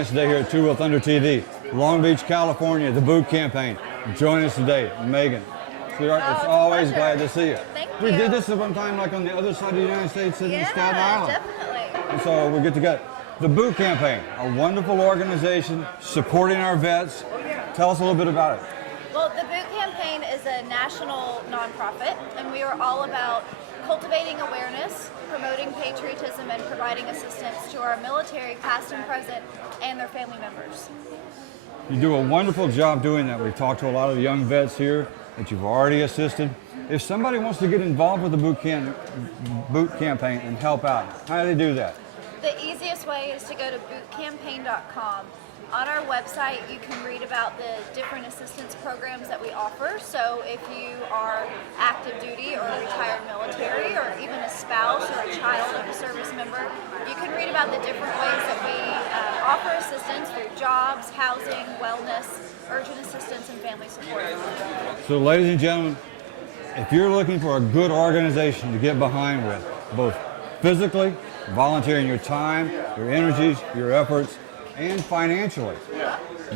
us today here at Two Wheel Thunder TV. Long Beach, California, the boot campaign. Join us today, Megan. Sweetheart, it's always glad to see you. Thank We you. did this at one time, like on the other side of the United States in Staten Island. Definitely. And so we get together. The Boot Campaign, a wonderful organization supporting our vets. Tell us a little bit about it. Well, the Boot Campaign is a national nonprofit, and we are all about cultivating awareness, promoting patriotism, and providing assistance to our military, past and present, and their family members. You do a wonderful job doing that. We've talked to a lot of the young vets here that you've already assisted. If somebody wants to get involved with the boot campaign and help out, how do they do that? The easiest way is to go to bootcampaign.com. On our website, you can read about the different assistance programs that we offer. So if you are active duty or retired military, or even a spouse or a child of a service member, you can read about the different ways that we offer assistance through jobs, housing, wellness, urgent assistance, and family support. So ladies and gentlemen, if you're looking for a good organization to get behind with, both physically, volunteering your time, your energies, your efforts, and financially,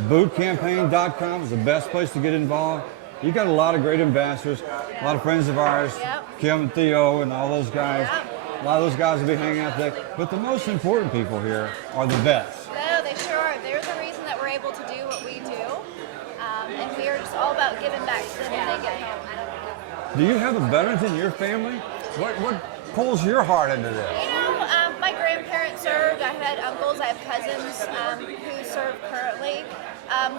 bootcampaign.com is the best place to get involved. You've got a lot of great ambassadors, a lot of friends of ours, Kim and Theo and all those guys. A lot of those guys will be hanging out today. But the most important people here are the vets. No, they sure are. They're the reason that we're able to do what we do. And we are just all about giving back to them when they get home. Do you have a veterans in your family? What pulls your heart into this? You know, my grandparents served. I had uncles, I have cousins who serve currently.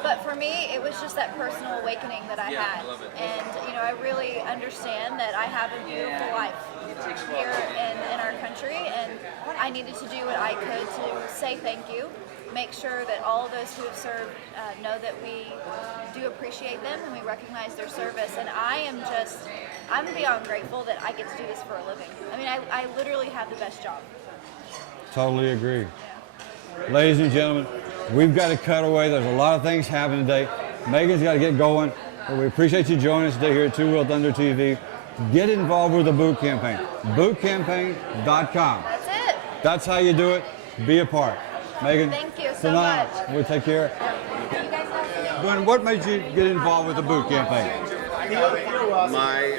But for me, it was just that personal awakening that I had. And, you know, I really understand that I have a beautiful life here in our country, and I needed to do what I could to say thank you, make sure that all of those who have served know that we do appreciate them and we recognize their service. And I'm beyond grateful that I get to do this for a living. I mean, I literally have the best job. Totally agree. Ladies and gentlemen, we've got to cut away. There's a lot of things happening today. Megan's got to get going. But we appreciate you joining us today here at Two Wheel Thunder TV. Get involved with the boot campaign. Bootcampaign.com. That's it. That's how you do it. Be a part. Megan, Thank you so tonight, much. we'll take care. You guys have Gwen, what made you get involved with the boot campaign? My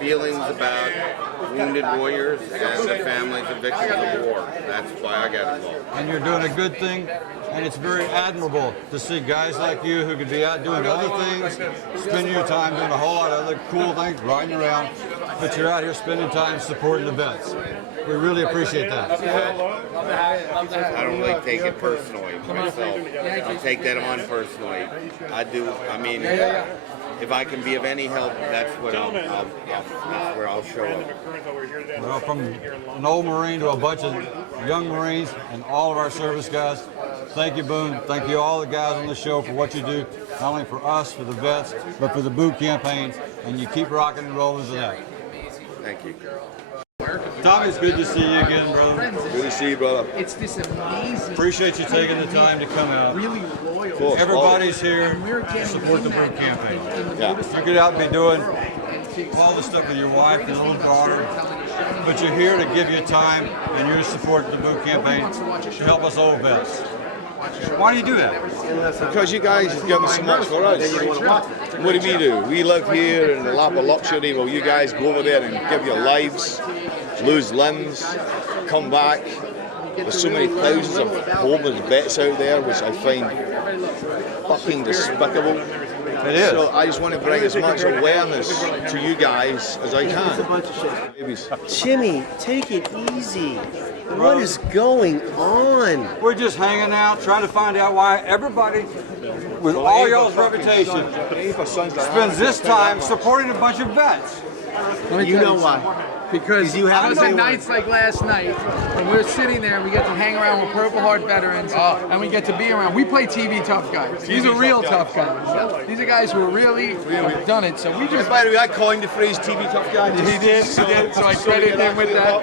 feelings about wounded warriors and the families of victims of war. That's why I got involved. And you're doing a good thing, and it's very admirable to see guys like you who could be out doing other things, spending your time doing a whole lot of other cool things, riding around, but you're out here spending time supporting the vets. We really appreciate that. I don't really take it personally myself. I take that on personally. I do. I mean, if I can be of any help, that's what that's where I'll show up. Well, from an old Marine to a bunch of young Marines and all of our service guys, thank you, Boone. Thank you all the guys on the show for what you do, not only for us, for the vets, but for the boot campaign, and you keep rocking and rolling to that. Thank you. Tommy, it's good to see you again, brother. Good to see you, brother. It's this amazing. Appreciate you taking the time to come out. Really loyal. Cool. Everybody's here And we're to getting support the in boot that campaign. in the Yeah. motorcycle You get out and be doing and all the stuff with your wife and little daughter, but you're here to give your time and you're to support the boot campaign to help us old vets. Why do you do that? Because you guys have given so much for us. What do we do? We live here in the lap of luxury. Well, you guys go over there and give your lives, lose limbs, come back. There's so many thousands of homeless vets out there, which I find fucking despicable. It is. So I just want to bring as much awareness to you guys as I can. Babies. Jimmy, take it easy. What is going on? We're just hanging out, trying to find out why everybody, with all y'all's reputation, spends this time supporting a bunch of vets. You know why? Because you have to on say nights like last night, when we're sitting there, we get to hang around with Purple Heart veterans, and we get to be around. We play TV tough guys. These are real tough guys. These are guys who are really done it. So we just. By the way, I coined the phrase TV tough guy. He did. So I credit him with that.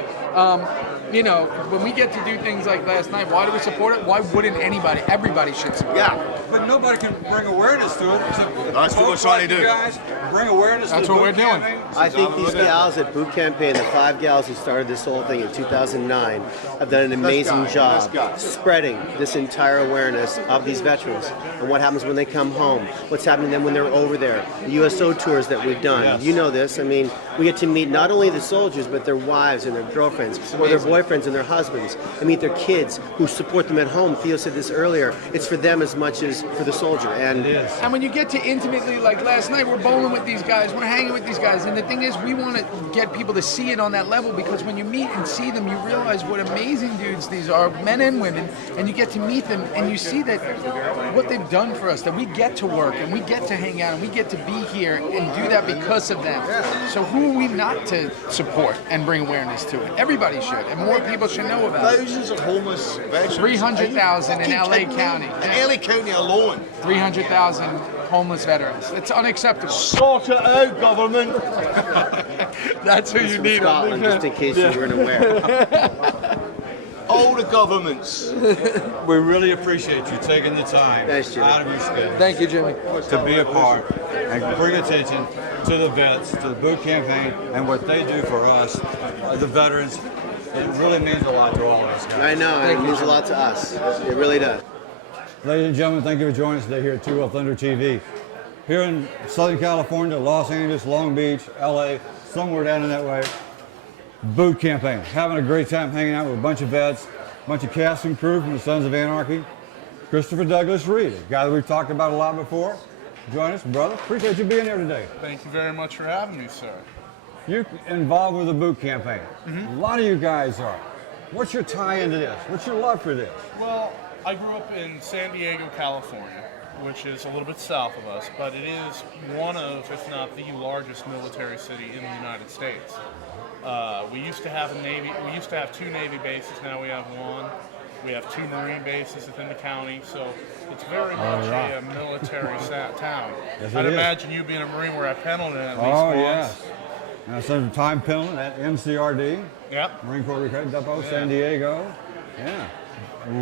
you know, when we get to do things like last night, why do we support it? Why wouldn't anybody? Everybody should support it. Yeah. But nobody can bring awareness to it. That's what we're trying to do. Guys, bring awareness That's to the what we're boot doing. campaign. I think these gals at Boot Campaign, the 5 gals who started this whole thing in 2009, have done an amazing job spreading this entire awareness of these veterans and what happens when they come home, what's happening to them when they're over there, the USO tours that we've done. Yes. You know this. I mean, we get to meet not only the soldiers, but their wives and their girlfriends, or their boyfriends and their husbands, and meet their kids who support them at home. Theo said this earlier. It's for them as much as for the soldier. And It is. And when you get to intimately, like last night, we're bowling with these guys, we're hanging with these guys, and the thing is, we want to get people to see it on that level, because when you meet and see them, you realize what amazing dudes these are, men and women, and you get to meet them, and you see that what they've done for us, that we get to work, and we get to hang out, and we get to be here, and do that because of them. So who are we not to support and bring awareness to it? Everybody should, and more people should know about it. Thousands of homeless veterans. 300,000 in LA County. In LA County alone. 300,000 homeless veterans. It's unacceptable. Sort it out, government. That's who you from need. Scotland, just in case you weren't aware. All the governments. We really appreciate you taking the time Thanks, Jimmy. out of your schedule Thank you, Jimmy. to be a part and bring attention to the vets, to the boot campaign, and what they do for us, the veterans. It really means a lot to all of us guys. I know, and it means a lot to us. It really does. Ladies and gentlemen, thank you for joining us today here at Two Wheel Thunder TV. Here in Southern California, Los Angeles, Long Beach, LA, somewhere down in that way, boot campaign. Having a great time hanging out with a bunch of vets, a bunch of cast and crew from the Sons of Anarchy. Christopher Douglas Reed, a guy that we've talked about a lot before. Join us, brother. Appreciate you being here today. Thank you very much for having me, sir. You're involved with the boot campaign. A lot of you guys are. What's your tie into this? What's your love for this? Well, I grew up in San Diego, California, which is a little bit south of us, but it is one of, if not the largest military city in the United States. We used to have two Navy bases, now we have one. We have 2 Marine bases within the county, so it's very much a military town. Yes, I'd it is. imagine you being a Marine were at Pendleton at least Oh, once. yes. Now, some time Pendleton at MCRD, Yep. Marine Corps Recruit Depot, Yeah. San Diego. Yeah.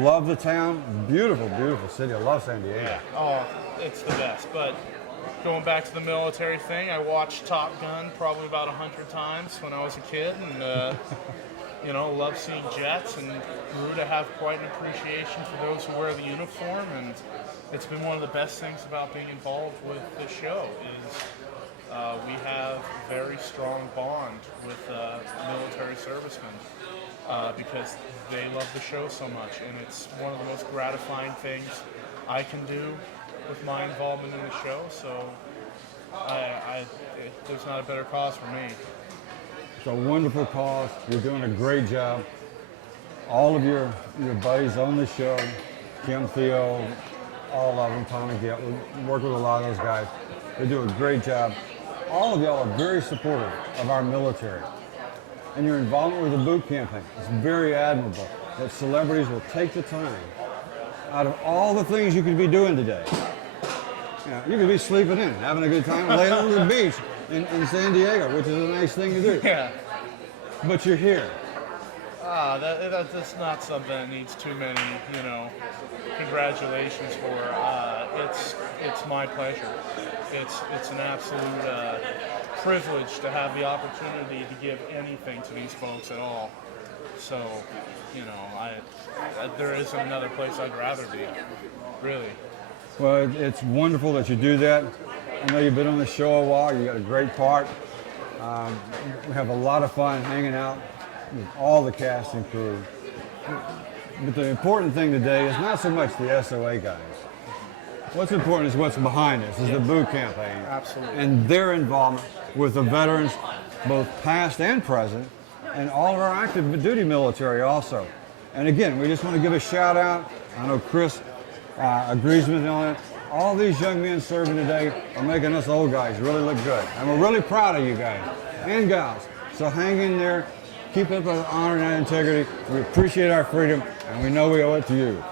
Love the town. Beautiful, beautiful city. I love San Diego. Yeah. Oh, it's the best. But going back to the military thing, I watched Top Gun probably about 100 times when I was a kid, and you know, love seeing jets, and grew to have quite an appreciation for those who wear the uniform. And it's been one of the best things about being involved with the show is we have a very strong bond with military servicemen. Because they love the show so much, and it's one of the most gratifying things I can do with my involvement in the show. So, there's not a better cause for me. It's a wonderful cause. You're doing a great job. All of your buddies on the show, Kim, Theo, all of them, Tom and Gail, we work with a lot of those guys. They do a great job. All of y'all are very supportive of our military. And your involvement with the boot campaign is very admirable, that celebrities will take the time out of all the things you could be doing today. You know, you could be sleeping in, having a good time, laying on the beach in San Diego, which is a nice thing to do. Yeah. But you're here. That's not something that needs too many, you know, congratulations for. It's my pleasure. It's an absolute privilege to have the opportunity to give anything to these folks at all. So, you know, there isn't another place I'd rather be, really. Well, it's wonderful that you do that. I know you've been on the show a while. You got a great part. We have a lot of fun hanging out with all the cast and crew. But the important thing today is not so much the SOA guys. What's important is what's behind this, is the boot campaign. Absolutely. And their involvement with the veterans, both past and present, and all of our active duty military also. And again, we just want to give a shout out. I know Chris agrees with me on it. All these young men serving today are making us old guys really look good. And we're really proud of you guys and gals. So hang in there, keep up with honor and integrity. We appreciate our freedom, and we know we owe it to you.